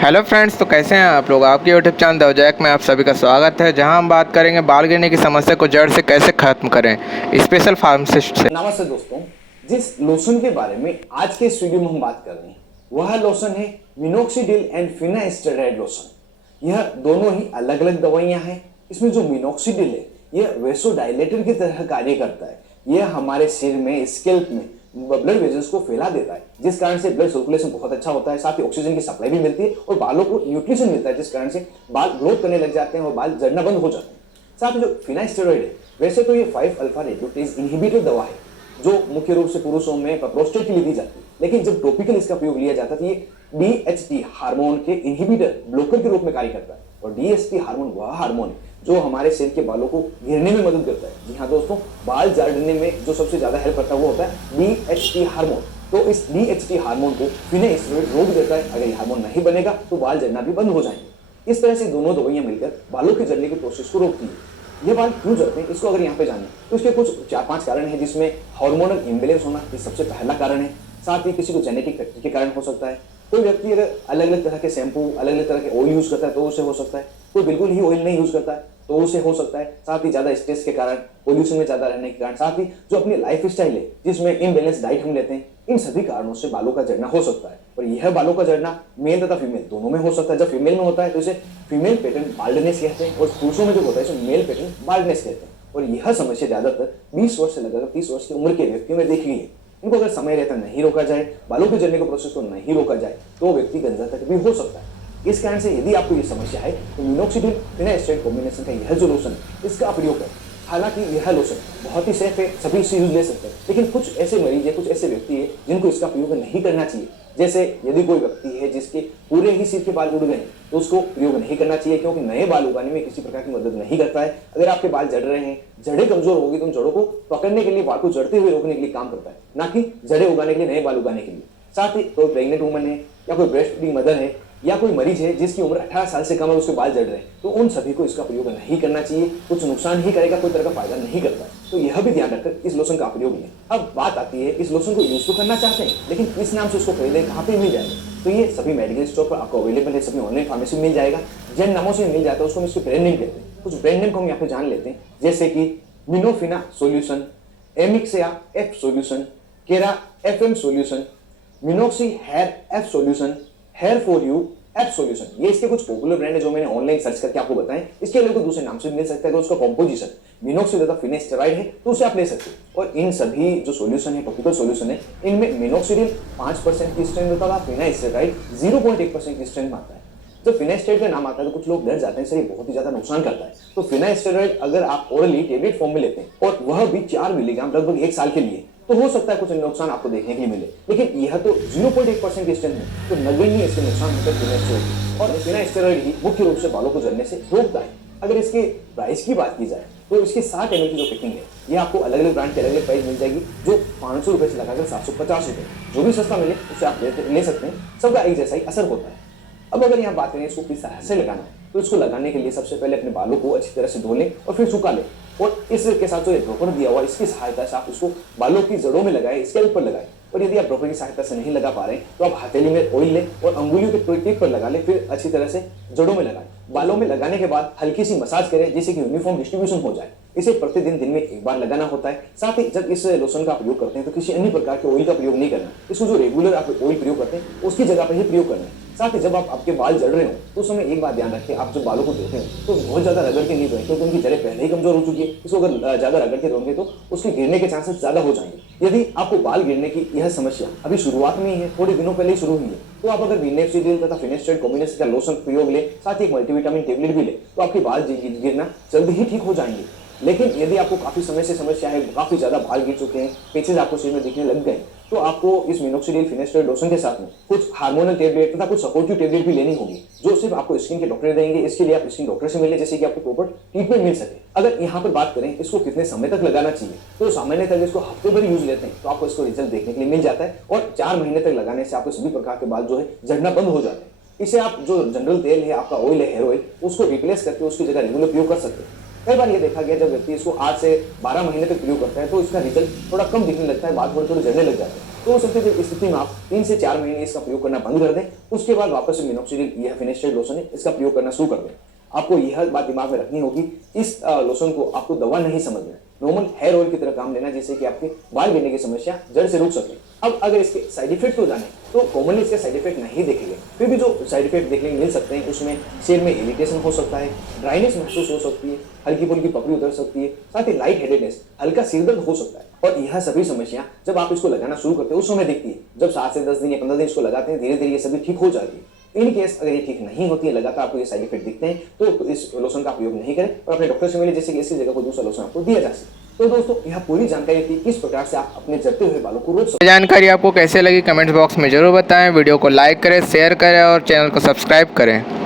Hello friends, तो कैसे हैं आप लोग। आपके यूट्यूब चैनल देवजैक में आप सभी का स्वागत है, जहां हम बात करेंगे बाल गिरने की समस्या को जड़ से कैसे खत्म करें स्पेशल फार्मासिस्ट से। नमस्ते दोस्तों। जिस लोशन के बारे में आज के इस वीडियो में हम बात कर रहे हैं वह लोशन है मिनोक्सिडिल एंड फिनास्टेराइड लोशन। यह दोनों ही अलग अलग दवाइयां हैं। इसमें जो मिनोक्सिडिल है यह वेसोडाइलेटर की तरह कार्य करता है। यह हमारे सिर में, स्कैल्प में ब्लड वेजल्स को फैला देता है, जिस कारण से ब्लड सर्कुलेशन बहुत अच्छा होता है। साथ ही ऑक्सीजन की सप्लाई भी मिलती है और बालों को न्यूट्रिशन मिलता है, जिस कारण से बाल ग्रोथ करने लग जाते हैं और बाल झड़ना बंद हो जाते हैं। साथ ही जो फिनास्टेरॉइड है, वैसे तो ये 5 अल्फा रेडियोटेज इनहिबिटर दवा है जो मुख्य रूप से पुरुषों में प्रोस्टेट के लिए दी जाती है, लेकिन जब टॉपिकल इसका प्रयोग लिया जाता है तो ये डीएचटी हार्मोन के इनहिबिटर ब्लॉकर के रूप में कार्य करता है। और डीएचटी हार्मोन वह हार्मोन है जो हमारे सिर के बालों को गिरने में मदद करता है। जी हाँ दोस्तों, बाल झाड़ने में जो सबसे ज्यादा हेल्प करता है वो होता है डीएचटी हार्मोन। तो इस डीएचटी हार्मोन को फिनास्टेरॉइड रोक देता है। अगर ये हार्मोन नहीं बनेगा तो बाल झड़ना भी बंद हो जाएंगे। इस तरह से दोनों दवाइयां मिलकर बालों के झड़ने की प्रोसेस को रोकती है। ये बाल क्यों झड़ते हैं इसको अगर यहाँ पे जाने तो इसके कुछ 4-5 कारण हैं, जिसमें हार्मोनल इम्बैलेंस होना ये सबसे पहला कारण है। साथ ही किसी को जेनेटिक फैक्टर के कारण हो सकता है। कोई व्यक्ति अगर अलग अलग तरह के शैम्पू, अलग अलग तरह के ऑयल यूज करता है तो उसे हो सकता है। कोई बिल्कुल ही ऑयल नहीं यूज करता है तो उसे हो सकता है। साथ ही ज्यादा स्ट्रेस के कारण, पोल्यूशन में ज्यादा रहने के कारण, साथ ही जो अपनी लाइफ स्टाइल है जिसमें इम्बैलेंस डाइट हम लेते हैं, इन सभी कारणों से बालों का झड़ना हो सकता है। और यह बालों का झड़ना मेल तथा फीमेल दोनों में हो सकता है। जब फीमेल में होता है तो इसे फीमेल पैटर्न बाल्डनेस कहते हैं और पुरुषों में जो होता है इसे मेल पैटर्न बाल्डनेस कहते हैं। और यह समस्या ज्यादातर 20 वर्ष से लगाकर 30 वर्ष की उम्र के व्यक्तियों में देखी गई है। इनको अगर समय रहता नहीं रोका जाए, बालों के झड़ने के प्रोसेस को नहीं रोका जाए तो व्यक्ति गंजा तक भी हो सकता है। इस कारण से यदि आपको ये समस्या है तो मिनोक्सिडिल फिनास्टेरॉइड कॉम्बिनेशन का यह जो लोशन है इसका आप प्रयोग करें। हालांकि यह लोशन बहुत ही सेफ है, सभी इसे यूज ले सकते हैं, लेकिन कुछ ऐसे मरीज है, कुछ ऐसे व्यक्ति है जिनको इसका प्रयोग नहीं करना चाहिए। जैसे यदि कोई व्यक्ति है जिसके पूरे ही सिर के बाल उड़ गए तो उसको प्रयोग नहीं करना चाहिए, क्योंकि नए बाल उगाने में किसी प्रकार की मदद नहीं करता है। अगर आपके बाल झड़ रहे हैं, जड़ें कमजोर होगी तो उन जड़ों को पकड़ने के लिए, बाल को जड़ते हुए रोकने के लिए काम करता है, ना कि जड़ें उगाने के लिए, नए बाल उगाने के लिए। साथ ही कोई प्रेग्नेंट वुमन है या कोई ब्रेस्ट फीडिंग मदर है या कोई मरीज है जिसकी उम्र 18 साल से कम है, उसके बाल झड़ रहे हैं, तो उन सभी को इसका प्रयोग नहीं करना चाहिए। कुछ नुकसान ही करेगा, कोई तरह का फायदा नहीं करता है। तो यह भी ध्यान रखकर इस लोशन का प्रयोग लें। अब बात आती है, इस लोशन को यूज तो करना चाहते हैं लेकिन किस नाम से उसको खरीदें, कहाँ पे मिल जाएगा। तो ये सभी मेडिकल स्टोर पर आपको अवेलेबल है, सभी ऑनलाइन फार्मेसी में मिल जाएगा। जिन नामों से मिल जाता है उसको हम इसके ब्रांड नेम कहते हैं। कुछ ब्रांड नेम को हम यहाँ पे जान लेते हैं, जैसे कि मिनोफिना सोल्यूशन, एमिक्सिया एफ सोल्यूशन, केरा एफएम सोल्यूशन, मिनोक्सी hair F solution, hair for you F solution. ये इसके कुछ पॉपुलर ब्रांड है जो मैंने ऑनलाइन सर्च करके आपको बताएं। इसके अलावा कोई दूसरे नाम से मिल सकता है। तो उसका कॉम्पोजिशन मिनोक्सिल तथा फिनास्टेरॉइड है तो उसे आप ले सकते हो। और इन सभी जो सोल्यूशन है, टॉपिकल सोल्यूशन है, इनमें मिनोक्सिडिल 5% की स्ट्रेंथ होता है, फिनास्टेरॉइड 0.1% की स्ट्रेंथ आता है। जब फिनास्टेरॉइड का नाम आता है तो कुछ लोग डर जाते हैं, सर ये बहुत ही ज्यादा नुकसान करता है। तो फिनास्टेरॉइड अगर आप ओरली टेबलेट फॉर्म में लेते हैं और वह भी 4 मिलीग्राम लगभग 1 साल के लिए, तो हो सकता है कुछ नुकसान आपको देखने के लिए मिले, लेकिन यह तो 0.1% की स्ट्रेंथ है, तो नगण्य इसके नुकसान होता है फिनास्टेरॉइड। और फिनास्टेरॉइड ही मुख्य रूप से बालों को झड़ने से रोकता है। अगर इसके प्राइस की बात की जाए तो इसकी 60 ml की जो पैकिंग है ये आपको अलग अलग ब्रांड के अलग अलग प्राइस मिल जाएगी, जो 500 रुपए से लगाकर 750 रुपए, जो भी सस्ता मिले उसे आप ले सकते हैं। सबका एक जैसा ही असर होता है। अब अगर यहाँ बात करें इसको किस तरह से लगाना है, तो इसको लगाने के लिए सबसे पहले अपने बालों को अच्छी तरह से धो लें और फिर सुखा लें। और इसके साथ जो ड्रॉपर दिया हुआ इसकी सहायता से आप इसको बालों की जड़ों में लगाएं, स्कैल्प पर लगाएं। और यदि आप ड्रॉपर की सहायता से नहीं लगा पा रहे हैं तो आप हथेली में ऑयल लें और अंगुलियों के टिप पर लगा लें, फिर अच्छी तरह से जड़ों में लगाएं। बालों में लगाने के बाद हल्की सी मसाज करें जिससे कि यूनिफॉर्म डिस्ट्रीब्यूशन हो जाए। इसे प्रतिदिन दिन में 1 बार लगाना होता है। साथ ही जब इस लोशन का प्रयोग करते हैं तो किसी अन्य प्रकार के ऑयल का प्रयोग नहीं करना। इसको जो रेगुलर आप ऑयल प्रयोग करते हैं उसकी जगह पर ही प्रयोग करना है। साथ ही जब आपके बाल जड़ रहे हो तो उस समय एक बात ध्यान रखें, आप जब बालों को धोते हैं तो बहुत ज्यादा रगड़ के नहीं धोएं, क्योंकि उनकी जड़ें पहले ही कमजोर हो चुकी है। इसको अगर ज्यादा रगड़ के धोएंगे तो उसके गिरने के चांसेस ज्यादा हो जाएंगे। यदि आपको बाल गिरने की यह समस्या अभी शुरुआत में ही है, थोड़े दिनों पहले ही शुरू हुई है, तो आप अगर मिनोक्सिडिल तथा फिनास्टेरॉइड कॉम्बिनेशन का लोशन प्रयोग ले, साथ ही एक मल्टीविटामिन टेबलेट भी ले, तो आपके बाल गिरना जल्दी ही ठीक हो जाएंगे। लेकिन यदि आपको काफी समय से समस्या है, काफी ज्यादा बाल गिर चुके हैं, पेचेस आपको सिर में दिखने लग गए, तो आपको इस मिनोक्सिडिल फिनास्टेरॉइड लोशन के साथ में कुछ हार्मोनल टेबलेट तथा कुछ सपोर्टिव टेबलेट भी लेनी होगी, जो सिर्फ आपको स्किन के डॉक्टर देंगे। इसके लिए आप स्किन डॉक्टर से मिले जैसे कि आपको प्रॉपर ट्रीटमेंट मिल सके। अगर यहाँ पर बात करें इसको कितने समय तक लगाना चाहिए, तो सामान्यतः इसको हफ्ते भर यूज लेते हैं तो आपको इसको रिजल्ट देखने के लिए मिल जाता है। और 4 महीने तक लगाने से आपको सभी प्रकार के बाल जो है झड़ना बंद हो जाते हैं। इसे आप जो जनरल तेल है, आपका ऑयल है, हेयर ऑयल, उसको रिप्लेस करके उसकी जगह रेगुलर प्रयोग कर सकते हैं। कई बार ये देखा गया जब व्यक्ति इसको 8 से 12 महीने तक प्रयोग करता है तो इसका रिजल्ट थोड़ा कम दिखने लगता है, बाल थोड़े थोड़े झड़ने लग जाते हैं। तो उस स्थिति में आप 3 से 4 महीने इसका प्रयोग करना बंद कर दें। उसके बाद वापस से मिनोक्सिडिल यह फिनिस्टेड लोशन है इसका प्रयोग करना शुरू कर दें। आपको यह बात दिमाग में रखनी होगी, इस लोशन को आपको दवा नहीं समझना, नॉर्मल हेयर ऑयल की तरह काम लेना, जिससे कि आपके बाल गिरने की समस्या जड़ से रुक सके। अब अगर इसके साइड इफेक्ट को जाने तो कॉमनली इसके साइड इफेक्ट नहीं देखेंगे, फिर भी जो साइड इफेक्ट देखने को मिल सकते हैं उसमें सिर में इरिटेशन हो सकता है, ड्राइनेस महसूस हो सकती है, हल्की फुल्की पपड़ी उतर सकती है, साथ ही लाइट हेडेडनेस, हल्का सिरदर्द हो सकता है। और यह सभी समस्या जब आप इसको लगाना शुरू करते हैं उस समय दिखती है। जब 7 से 10 दिन या 15 दिन इसको लगाते हैं, धीरे धीरे ये सभी ठीक हो जाती है। इन केस अगर ये ठीक नहीं होती है, लगातार आपको ये साइड इफेक्ट दिखते हैं, तो इस लोशन का प्रयोग नहीं करें और अपने डॉक्टर से मिले, जैसे कि इसकी जगह कोई दूसरा लोशन आपको दिया जा सके। तो दोस्तों, यह पूरी जानकारी थी किस प्रकार से आप अपने झड़ते हुए बालों को रोक सकते हैं। जानकारी आपको कैसे लगी कमेंट बॉक्स में ज़रूर बताएं। वीडियो को लाइक करें, शेयर करें और चैनल को सब्सक्राइब करें।